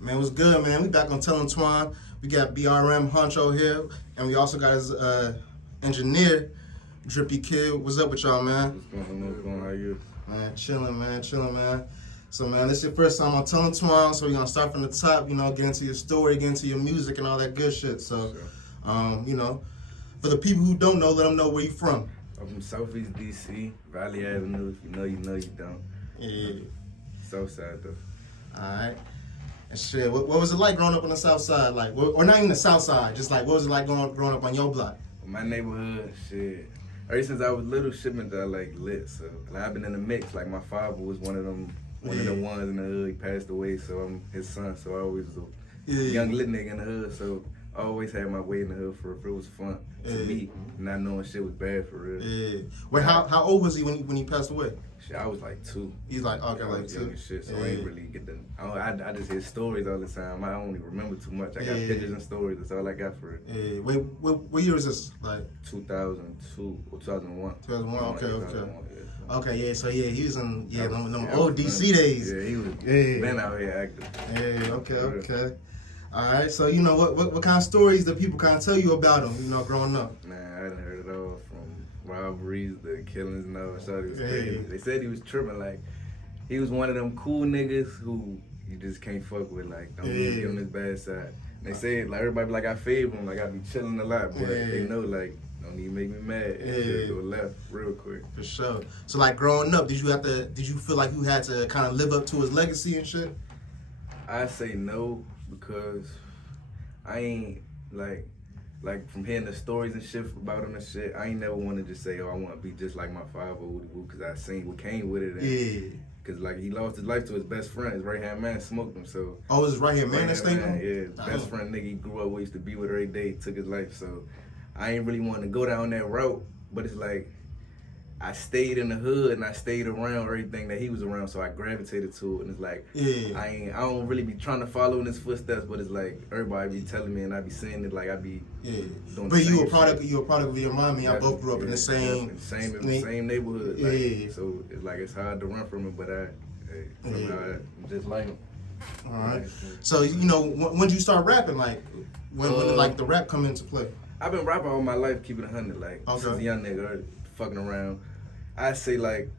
Man, what's good, man? We back on Tellin' Twine. We got BRM Honcho here, and we also got his engineer, Drippy Kid. What's up with y'all, man? What's going on? What's going on? How you? Man, chilling, man. So, man, this is your first time on Tellin' Twine, so we're gonna start from the top. You know, get into your story, get into your music, and all that good shit. So, you know, for the people who don't know, let them know where you from. I'm from Southeast DC, Valley Avenue. If you know, you know. You don't. Yeah. South side though. All right. And shit, what was it like growing up on the South Side? Like, or not even the South Side, just like what was it like growing up on your block? My neighborhood, shit. Ever since I was little, shit been like lit. So like, I've been in the mix. Like my father was one of the ones in the hood. He passed away, so I'm his son. So I always was a young lit nigga in the hood. So I always had my way in the hood for it was fun to me, not knowing shit was bad for real. Yeah. Wait, how old was he when he passed away? Shit, I was like 2. He's like, okay, like 2. Young and shit, so I ain't really get the. I just hear stories all the time. I don't even remember too much. I got pictures and stories. That's all I got for it. Yeah. Wait, what year is this? Like 2002 or 2001. 2001. Okay. 2001, yeah. Okay, yeah. So yeah, he was in them old DC days. Yeah, he was been out here active. Yeah. Okay. All right. So you know what kind of stories that people kind of tell you about him? You know, growing up. Man, I done heard it all from robberies, the killings, and all. So he was crazy. They said he was tripping. Like he was one of them cool niggas who you just can't fuck with. Like don't be on his bad side. And they said like everybody be like I favor him. Like I be chilling a lot, but they know like don't even make me mad. And shit go left real quick. For sure. So like growing up, did you feel like you had to kind of live up to his legacy and shit? I say no because I ain't like from hearing the stories and shit about him and shit, I ain't never wanted to say, oh, I want to be just like my father, because I seen what came with it. And, because like he lost his life to his best friend, his right hand man smoked him. So his right hand man that stayed on? Yeah, his best friend nigga he grew up with, used to be with every day, took his life. So I ain't really want to go down that route, but it's like I stayed in the hood and I stayed around everything that he was around, so I gravitated to it. And it's like I don't really be trying to follow in his footsteps, but it's like everybody be telling me and I be seeing it like I be doing. But you a product of your mom and y'all both grew up in the same neighborhood. Like, so it's like it's hard to run from it, but I'm just like him. All right. So you know when did you start rapping? Like when did like the rap come into play? I've been rapping all my life, keeping it 100, like since a young nigga, fucking around. I say like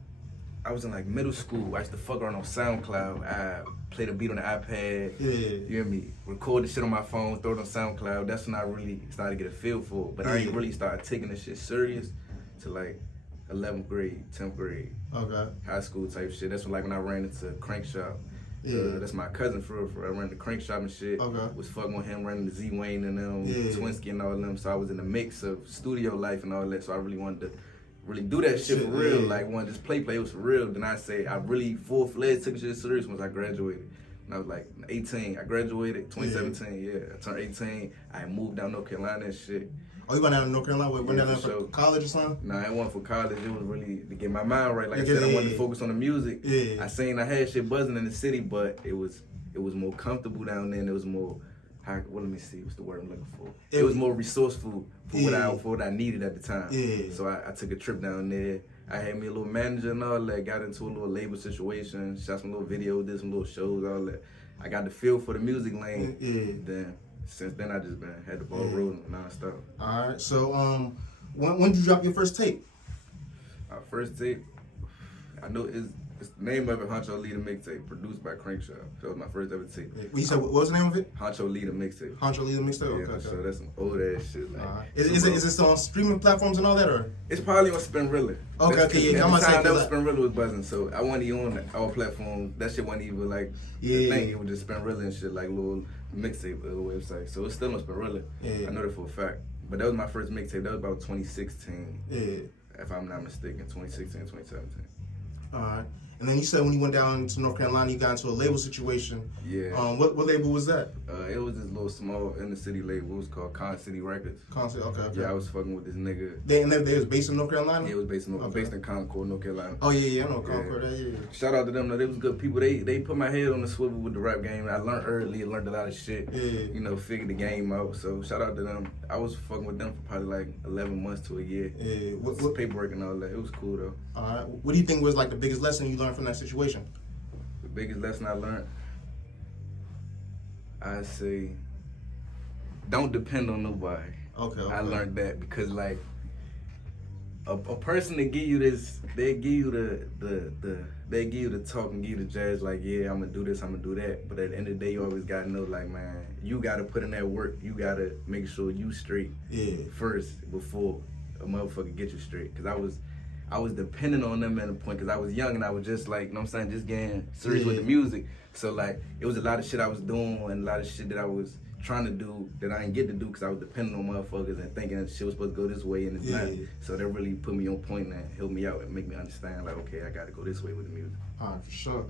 I was in like middle school. I used to fuck around on SoundCloud. I played a beat on the iPad. You hear me? Record the shit on my phone, throw it on SoundCloud. That's when I really started to get a feel for it. But I ain't really started taking this shit serious till like 11th grade, 10th grade, high school type shit. That's when I ran into Crank Shop. That's my cousin for real. I ran the Crank Shop and shit. Was fucking with him, running the Z Wayne and them, Twinsky and all them. So I was in the mix of studio life and all that. So I really wanted to really do that shit for real. Like wanted to just play. It was for real. Then I say I really full-fledged took shit serious once I graduated. When I was like 18. I graduated 2017. I turned 18. I moved down North Carolina and shit. Oh, you went down to North Carolina? Went down there for college or something? Nah, I went for college. It was really to get my mind right. Like I said, I wanted to focus on the music. I seen I had shit buzzing in the city, but it was more comfortable down there and it was more, let me see, what's the word I'm looking for? It was more resourceful for what I needed at the time. So I took a trip down there. I had me a little manager and all that, got into a little label situation, shot some little videos, did some little shows, all that. I got the feel for the music lane. Then since then I just had the ball rolling nonstop. All right. So when did you drop your first tape? Our first tape, I know it's the name of it, Honcho Leader Mixtape, produced by Crank Shop. That was my first ever tape. You said what was the name of it? Honcho Leader Mixtape. Honcho Leader Mixtape. Okay. So that's some old ass shit. Like, is it still on streaming platforms and all that, or? It's probably on Spinrilla. Okay. At the time, that was Spinrilla was buzzing, so I wasn't even on all platforms. That shit wasn't even like the thing. It was just Spinrilla and shit, like little mixtape website. So it's still on Spinrilla. I know that for a fact. But that was my first mixtape. That was about 2016. If I'm not mistaken, 2016, 2017. All right. And then you said when you went down to North Carolina, you got into a label situation. Yeah. What label was that? It was this little small inner city label. It was called Con City Records. Okay. Yeah, I was fucking with this nigga. They was based in North Carolina? Yeah, it was based in Concord, North Carolina. Oh yeah, I know Concord. Yeah. Shout out to them though. They was good people. They put my head on the swivel with the rap game. I learned early, learned a lot of shit. Yeah. You know, figured the game out. So shout out to them. I was fucking with them for probably like 11 months to a year. Yeah. What paperwork and all that. It was cool though. All right. What do you think was like the biggest lesson you learned from that situation? The biggest lesson I learned, I say, don't depend on nobody. Okay. I learned that because like a person that give you this, they give you they give you the talk and give you the judge like, yeah, I'm gonna do this, I'm gonna do that. But at the end of the day, you always gotta know like, man, you gotta put in that work. You gotta make sure you straight first before a motherfucker get you straight. Cause I was dependent on them at a point because I was young and I was just like, you know what I'm saying, just getting serious with the music. So like, it was a lot of shit I was doing and a lot of shit that I was trying to do that I didn't get to do because I was dependent on motherfuckers and thinking that shit was supposed to go this way and it's not. So that really put me on point and helped me out and make me understand like, okay, I gotta go this way with the music. Alright, for sure.